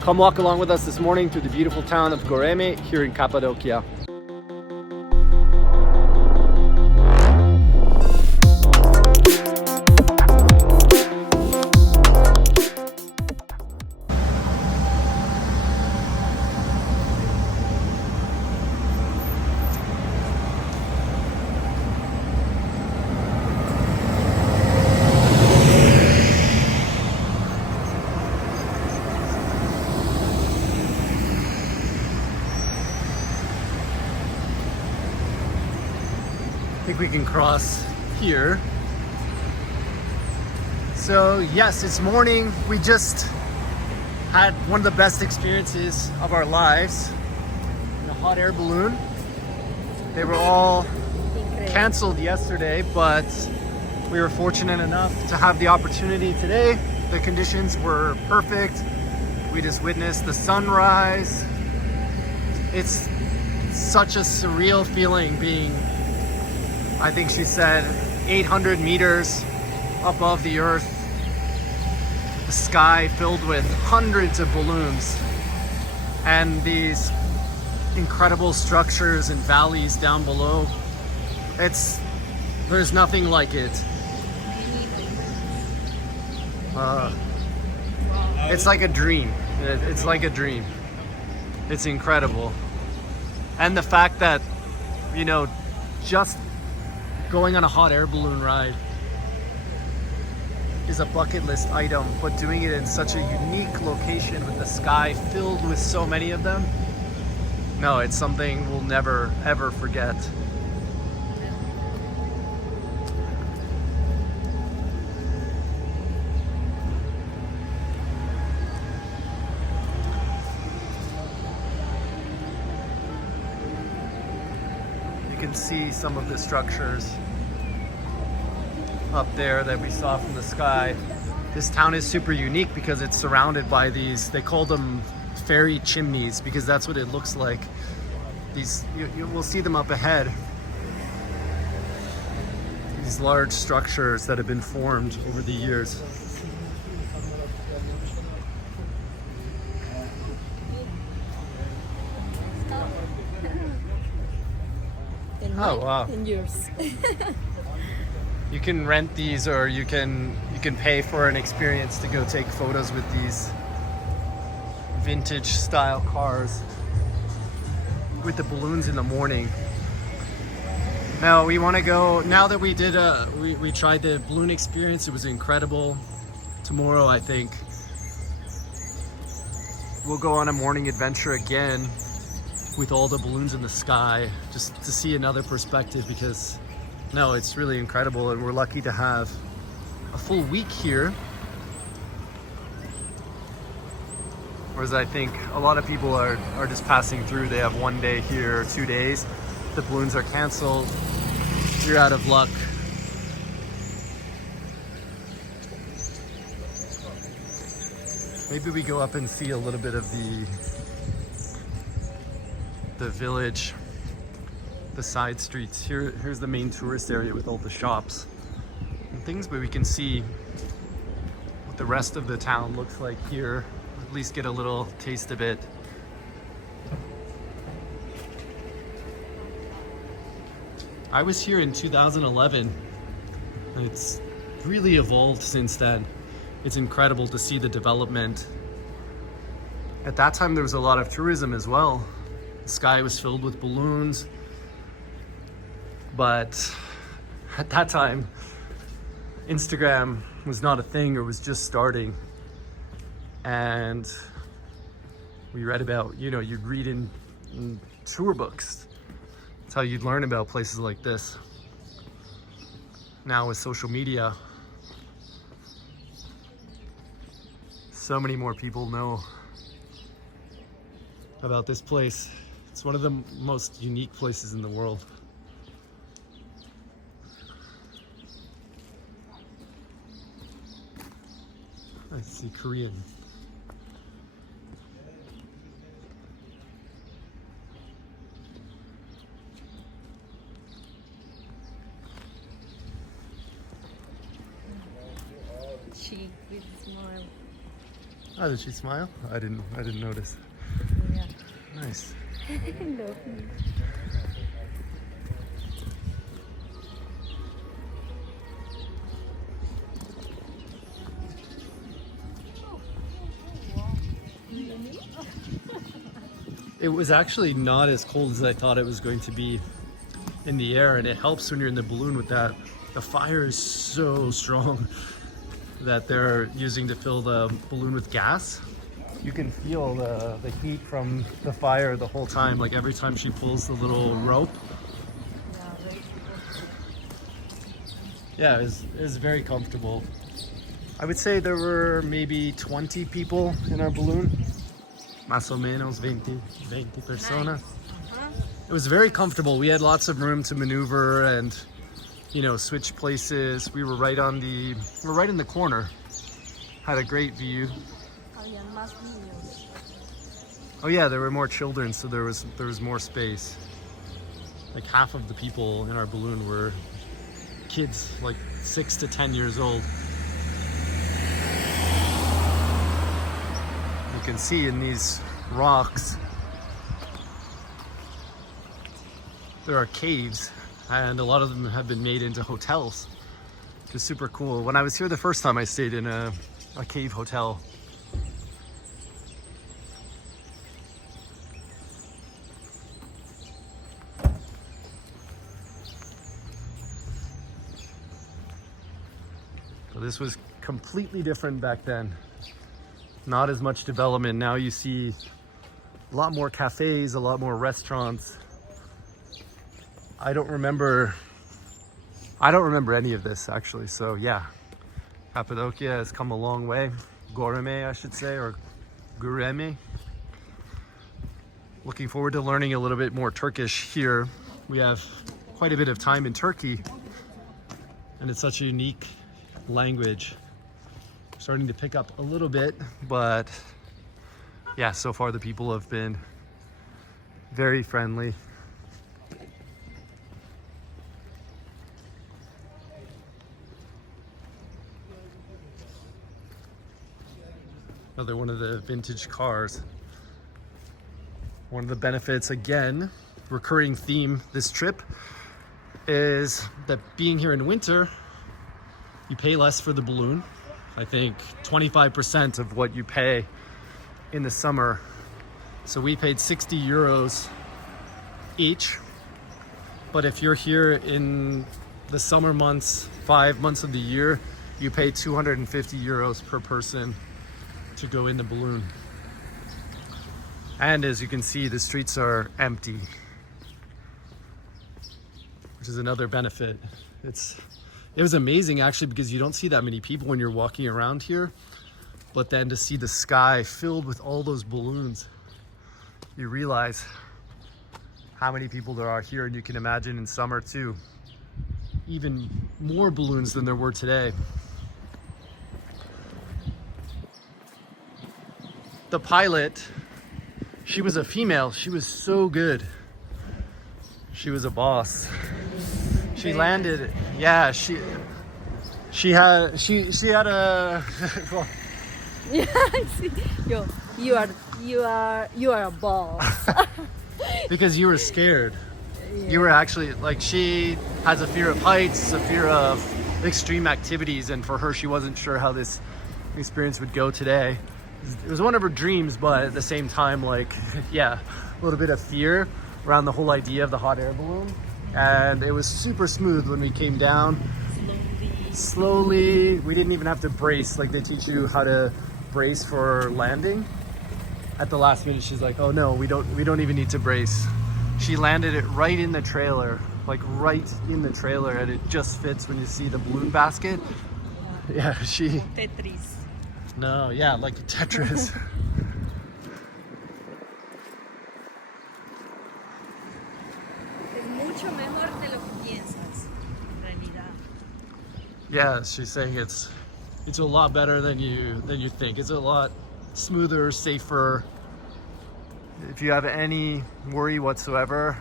Come walk along with us this morning through the beautiful town of Goreme here in Cappadocia. I think we can cross here. So yes, it's morning. We just had one of the best experiences of our lives in a hot air balloon. They were all canceled yesterday, but we were fortunate enough to have the opportunity today. The conditions were perfect. We just witnessed the sunrise. It's such a surreal feeling being, I think she said, 800 meters above the earth. The sky filled with hundreds of balloons and these incredible structures and valleys down below. There's nothing like it. It's like a dream. It's like a dream. It's incredible. And the fact that, just going on a hot air balloon ride is a bucket list item, but doing it in such a unique location with the sky filled with so many of them, no, it's something we'll never ever forget. You can see some of the structures up there that we saw from the sky. This town is super unique because it's surrounded by these, they call them fairy chimneys, because that's what it looks like. These, you will see them up ahead. These large structures that have been formed over the years. Oh wow! And yours. You can rent these, or you can pay for an experience to go take photos with these vintage style cars with the balloons in the morning. Now we want to go. Now that we did we tried the balloon experience, it was incredible. Tomorrow, I think we'll go on a morning adventure again with all the balloons in the sky, just to see another perspective, because no, it's really incredible, and we're lucky to have a full week here. Whereas I think a lot of people are just passing through. They have 1 day here or 2 days. The balloons are canceled. You're out of luck. Maybe we go up and see a little bit of the village, the side streets. Here's the main tourist area with all the shops and things, but we can see what the rest of the town looks like here, at least get a little taste of it. I was here in 2011, and it's really evolved since then. It's incredible to see the development. At that time, there was a lot of tourism as well. The sky was filled with balloons, but at that time, Instagram was not a thing, or was just starting. And we read about, you'd read in tour books. That's how you'd learn about places like this. Now with social media, so many more people know about this place. It's one of the most unique places in the world. I see Korean. Cheek with a smile. Oh, did she smile? I didn't notice. Yeah. Nice. Look. It was actually not as cold as I thought it was going to be in the air, and it helps when you're in the balloon with that. The fire is so strong that they're using to fill the balloon with gas. You can feel the heat from the fire the whole time, like every time she pulls the little rope. Yeah, it was very comfortable. I would say there were maybe 20 people in our balloon. Más o menos 20 personas. Nice. It was very comfortable. We had lots of room to maneuver and, you know, switch places. We were right in the corner. Had a great view. Habían más niños. Oh yeah, there were more children, so there was more space. Like half of the people in our balloon were kids, like 6 to 10 years old. You can see in these rocks there are caves, and a lot of them have been made into hotels, which is super cool. When I was here the first time, I stayed in a cave hotel. So this was completely different back then. Not as much development. Now you see a lot more cafes, a lot more restaurants. I don't remember any of this actually. So yeah, Cappadocia has come a long way. Goreme, I should say, or Göreme. Looking forward to learning a little bit more Turkish here. We have quite a bit of time in Turkey, and it's such a unique language. Starting to pick up a little bit, but yeah, so far the people have been very friendly. Another one of the vintage cars. One of the benefits, again, recurring theme this trip, is that being here in winter, you pay less for the balloon. I think 25% of what you pay in the summer. So we paid 60 euros each. But if you're here in the summer months, 5 months of the year, you pay 250 euros per person to go in the balloon. And as you can see, the streets are empty, which is another benefit. It was amazing actually, because you don't see that many people when you're walking around here, but then to see the sky filled with all those balloons, you realize how many people there are here. And you can imagine in summer too, even more balloons than there were today. The pilot, she was a female. She was so good. She was a boss. She landed. Yeah, she had a. Well, Yeah, see, you are a boss. because you were scared. You were actually like, she has a fear of heights, a fear of extreme activities, and for her, she wasn't sure how this experience would go today. It was one of her dreams, but at the same time, like, yeah, a little bit of fear around the whole idea of the hot air balloon. And it was super smooth when we came down. Slowly. We didn't even have to brace. Like, they teach you how to brace for landing. At the last minute, she's like, "Oh no, we don't even need to brace." She landed it right in the trailer, like right in the trailer, and it just fits when you see the balloon basket. Yeah, she. Tetris. No, yeah, like Tetris. Es mucho mejor de lo que piensas, en realidad. Yeah, she's saying it's a lot better than you think. It's a lot smoother, safer. If you have any worry whatsoever,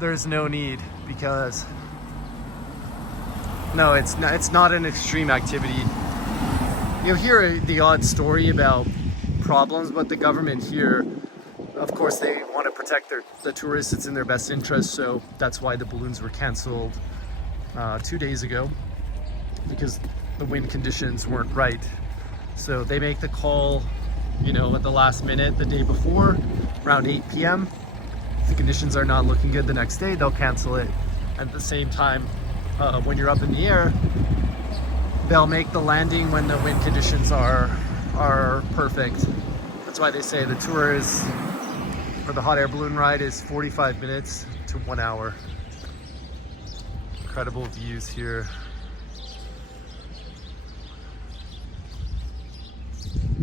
there's no need, because no, it's not an extreme activity. you'll hear the odd story about problems, but the government here, of course, they want to protect the tourists. It's in their best interest, so that's why the balloons were canceled 2 days ago, because the wind conditions weren't right. So they make the call, you know, at the last minute the day before, around 8 p.m. If the conditions are not looking good the next day, they'll cancel it. At the same time, when you're up in the air, they'll make the landing when the wind conditions are perfect. That's why they say the tour is, or the hot air balloon ride is 45 minutes to 1 hour. Incredible views here.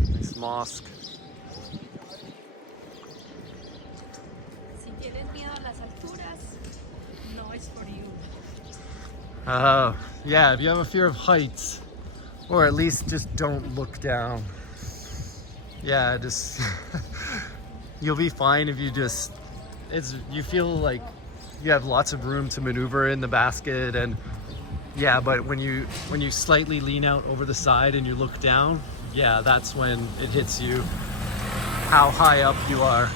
Nice mosque. Si tienes miedo a las alturas, no es for you. Oh, yeah, if you have a fear of heights, or at least just don't look down. Yeah, just you'll be fine if you just, you feel like you have lots of room to maneuver in the basket, and yeah, but when you slightly lean out over the side and you look down, yeah, that's when it hits you how high up you are.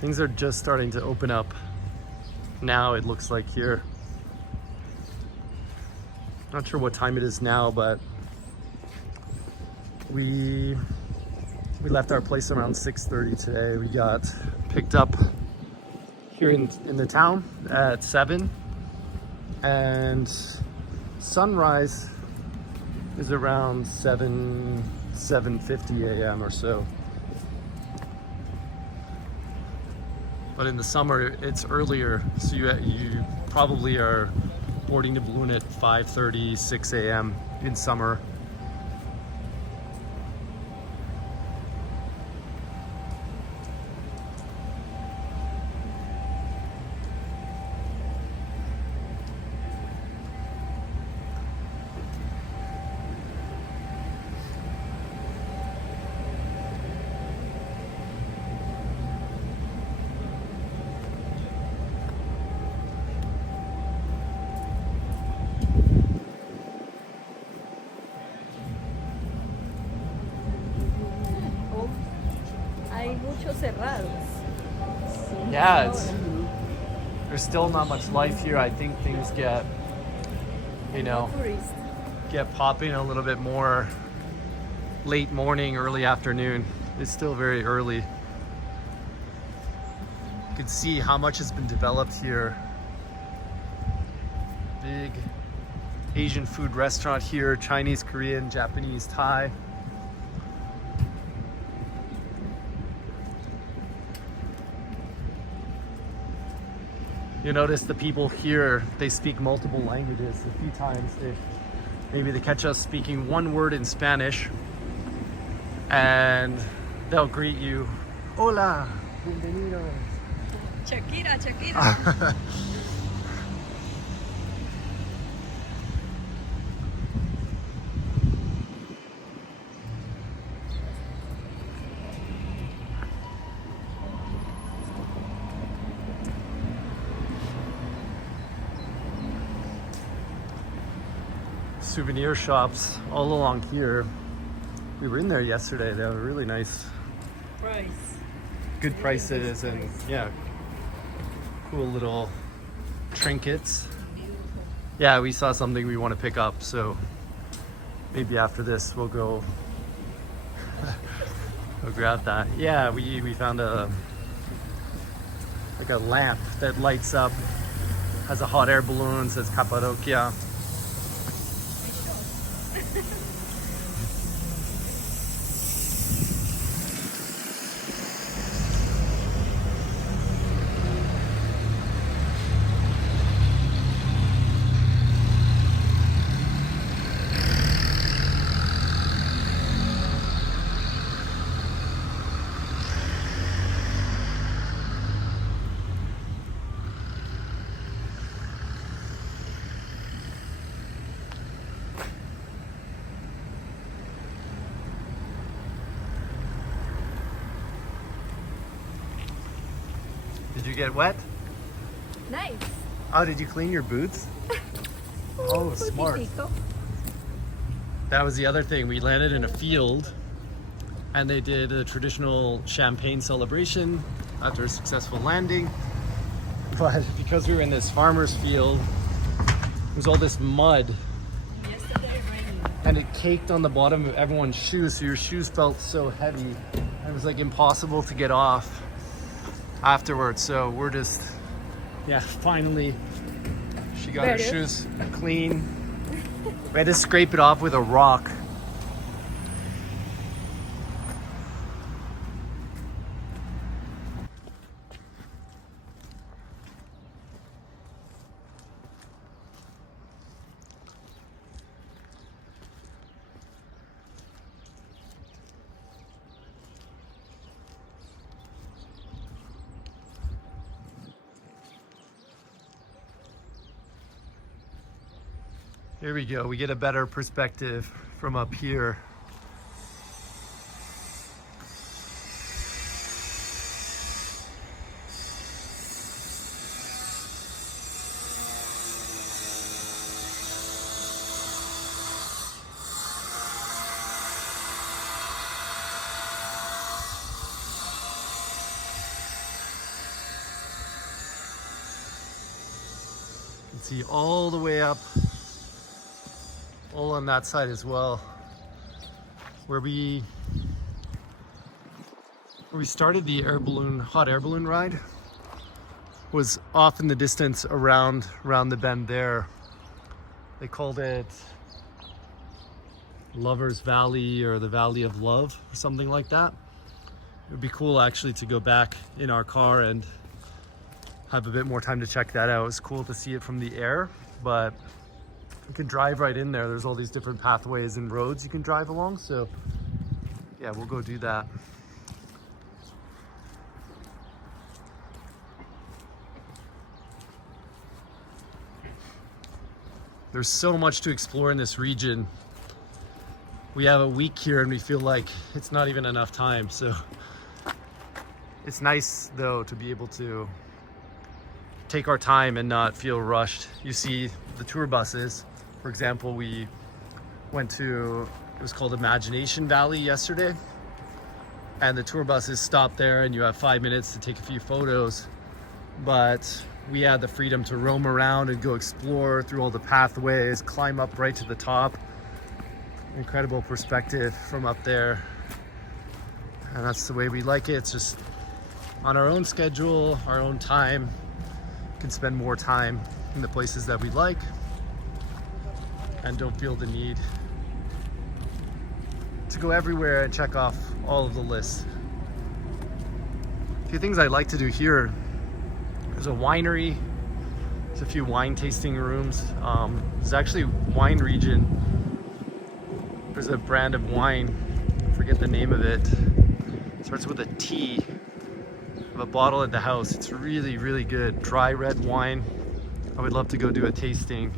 Things are just starting to open up now, it looks like here. Not sure what time it is now, but we left our place around 6:30 today. We got picked up here in the town at 7, and sunrise is around 7:50 a.m. or so. But in the summer, it's earlier, so you probably are boarding the balloon at 5:30, 6 a.m. in summer. Hay muchos cerrados. Yeah, there's still not much life here. I think things get, you know, Tourists. get popping a little bit more late morning, early afternoon. It's still very early. You can see how much has been developed here. Big Asian food restaurant here, Chinese, Korean, Japanese, Thai. You notice the people here, they speak multiple languages. A few times maybe they catch us speaking one word in Spanish, and they'll greet you, hola, bienvenidos. Shakira, Shakira. Souvenir shops all along here. We were in there yesterday. They have really nice, Price. good prices, and yeah, cool little trinkets. Yeah, we saw something we want to pick up, so maybe after this we'll go we'll grab that. Yeah, we found a lamp that lights up, has a hot air balloon, says Cappadocia. get wet? Nice. Oh, did you clean your boots? Oh, smart. That was the other thing. We landed in a field and they did a traditional champagne celebration after a successful landing. But because we were in this farmer's field, there was all this mud Yesterday rained. and it caked on the bottom of everyone's shoes, so your shoes felt so heavy. It was like impossible to get off afterwards. So we're just, yeah, finally she got her shoes clean. We had to scrape it off with a rock. Here we go. We get a better perspective from up here. You can see all the way up, all on that side as well, where we started the hot air balloon ride was off in the distance around the bend there. They called it Lover's Valley or the Valley of Love or something like that. It would be cool actually to go back in our car and have a bit more time to check that out. It was cool to see it from the air, but you can drive right in there. There's all these different pathways and roads you can drive along. So yeah, we'll go do that. There's so much to explore in this region. We have a week here and we feel like it's not even enough time. So it's nice though to be able to take our time and not feel rushed. You see the tour buses. For example, we went to, it was called Imagination Valley yesterday, and the tour buses stop there and you have 5 minutes to take a few photos, but we had the freedom to roam around and go explore through all the pathways, climb up right to the top. Incredible perspective from up there, and that's the way we like it. It's just on our own schedule, our own time. We can spend more time in the places that we like and don't feel the need to go everywhere and check off all of the lists. A few things I like to do here. There's a winery. There's a few wine tasting rooms. There's actually wine region. There's a brand of wine, I forget the name of it. It starts with a T. I have a bottle at the house. It's really, really good. Dry red wine. I would love to go do a tasting.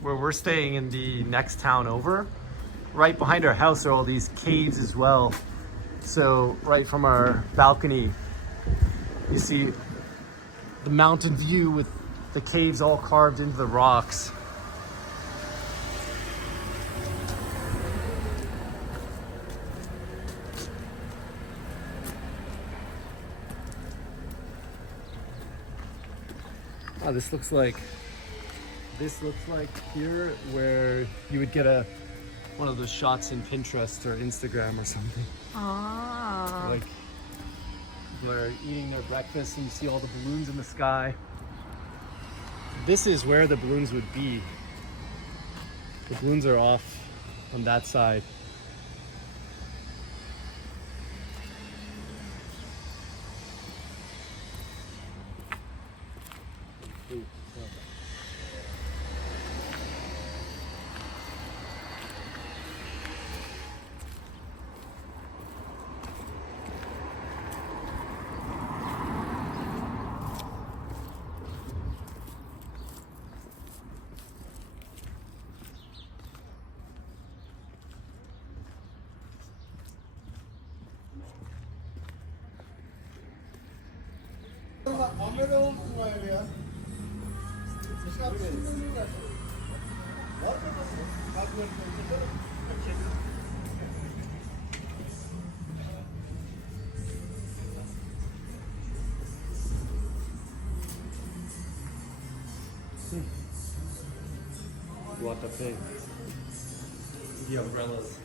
Where we're staying in the next town over, right behind our house are all these caves as well. So right from our balcony, you see the mountain view with the caves all carved into the rocks. Oh, this looks like here where you would get one of those shots in Pinterest or Instagram or something. Ah. Like People are eating their breakfast and you see all the balloons in the sky. This is where the balloons would be. The balloons are off on that side. What the thing? The umbrellas.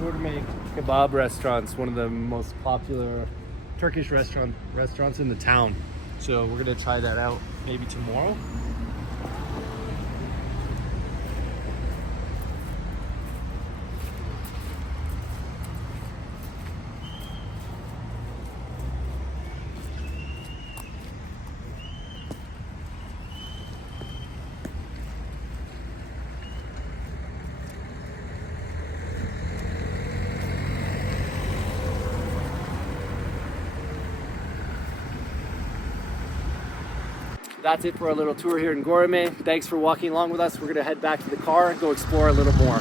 Göreme kebab restaurant's one of the most popular Turkish restaurants in the town. So we're gonna try that out maybe tomorrow. That's it for our little tour here in Goreme. Thanks for walking along with us. We're gonna head back to the car and go explore a little more.